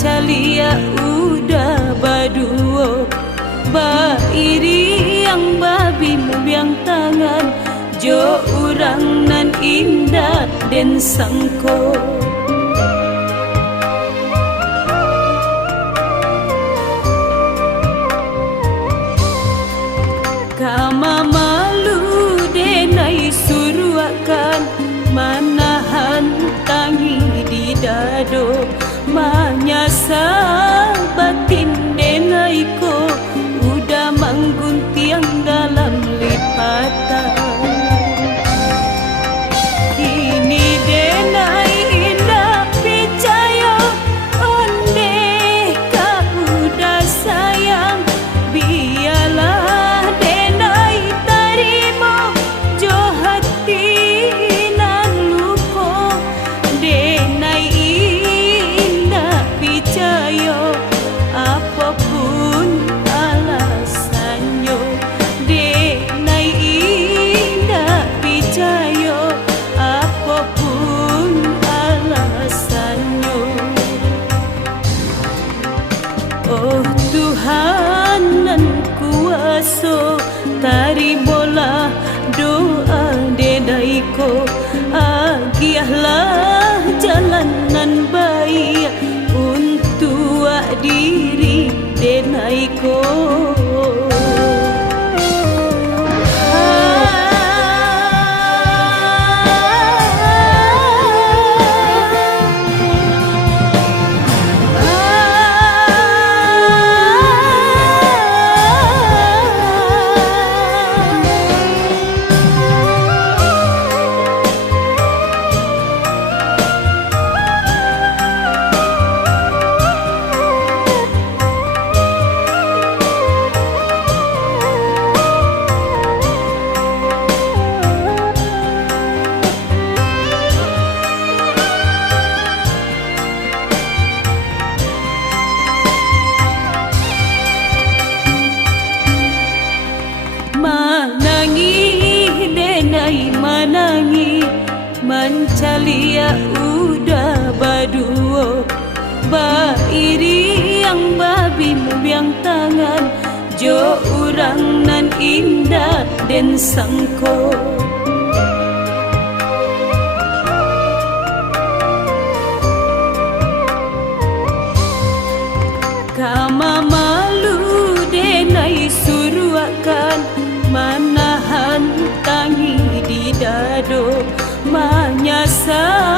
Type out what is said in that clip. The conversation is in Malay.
mancalia udah baduo bairi yang babi mubiang tangan jo urang nan indah den sangko kama malu denai suruakan manahan tangi di dado manyasa batin denai ko udah mangguntiang dalam lipatan kini denai indah percaya onde kau udah sayang biarlah denai tarimo jo hati nan luko denai indah percaya apapun alasannya denai indah percaya apapun alasannya. Oh Tuhan nan kuasa taribolah doa dedaiko agiahlah jalan nan baik untuk diri denaiko manangi mancalia udah baduo bairi yang babi mubiang tangan jo urang nan indah den sangko kama malu denai suruakan manahan tangi di dado manyasa